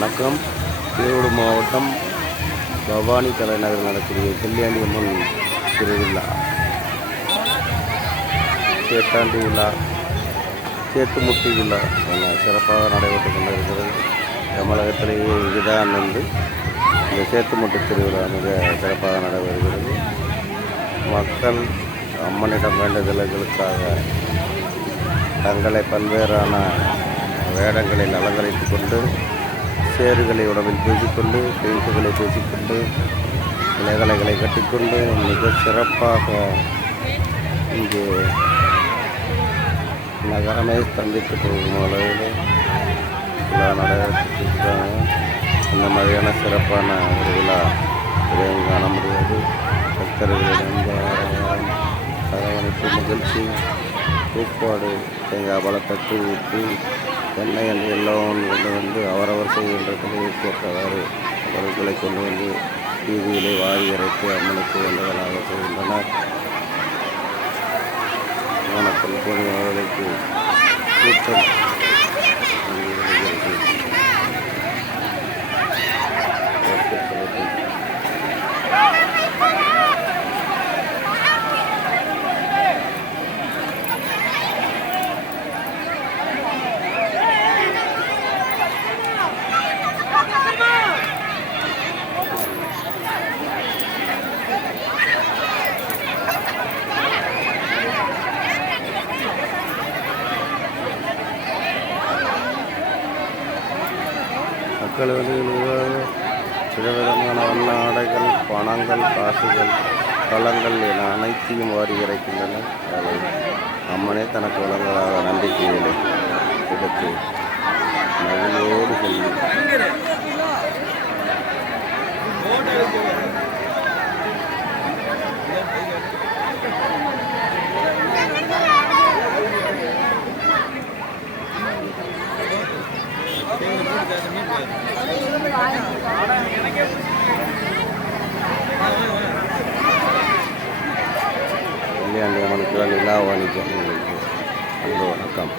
வணக்கம். ஈரோடு மாவட்டம் பவானி தலைநகர் நடக்கூடிய கல்யாணி அம்மன் திருவிழா சேத்தாண்டி விழா சேத்துமுட்டி விழா சிறப்பாக நடைபெற்று கொண்டிருக்கிறது. தமிழகத்திலேயே இதுதான் வந்து இந்த சேத்துமுட்டி திருவிழா மிக சிறப்பாக நடைபெறுகிறது. மக்கள் அம்மனிடம் வேண்டுதல்களுக்காக தங்களை பல்வேறான வேடங்களில் அலங்கரித்துக் கொண்டு சேறுகளை உடம்பில் பேசிக்கொண்டு பெயிண்ட்டுகளை பேசிக்கொண்டு இலைகளைகளை கட்டிக்கொண்டு மிக சிறப்பாக இங்கே நகரமே ஸ்தம்பித்து போகும் அளவில் விழா நடைபெற்றிருக்காங்க இந்த மாதிரியான சிறப்பான ஒரு விழா எதையும் காண முடியாது. பக்தர்களிடம் அரவணைப்பு மகிழ்ச்சி கூப்பாடு தேங்காய் பழத்தட்டு ஊற்றி எண்ணெய் என்று எல்லாம் கொண்டு வந்து அவரவர் செய்கின்ற தொழிலுக்கு ஏற்றவாறு பொருட்களை கொண்டு வந்து வீதியிலே வாரி இறைத்து அம்மனுக்கு வந்தவர்களாக செய்கின்றனர். வணக்கம். போனவர்களுக்கு கூட்டம் மக்கள் வந்து விதவிதமான வண்ண ஆடைகள் பணங்கள் காசுகள் பழங்கள் என அனைத்தையும் வாரி இறைக்கின்றன அம்மனே தனக்கு வழங்கலாத நம்பிக்கைகளை கொடுத்து மகிழ்வோடு சொல்லி you. அம்மனுக்கு நிலா வாணிஜம் அன்பு வணக்கம்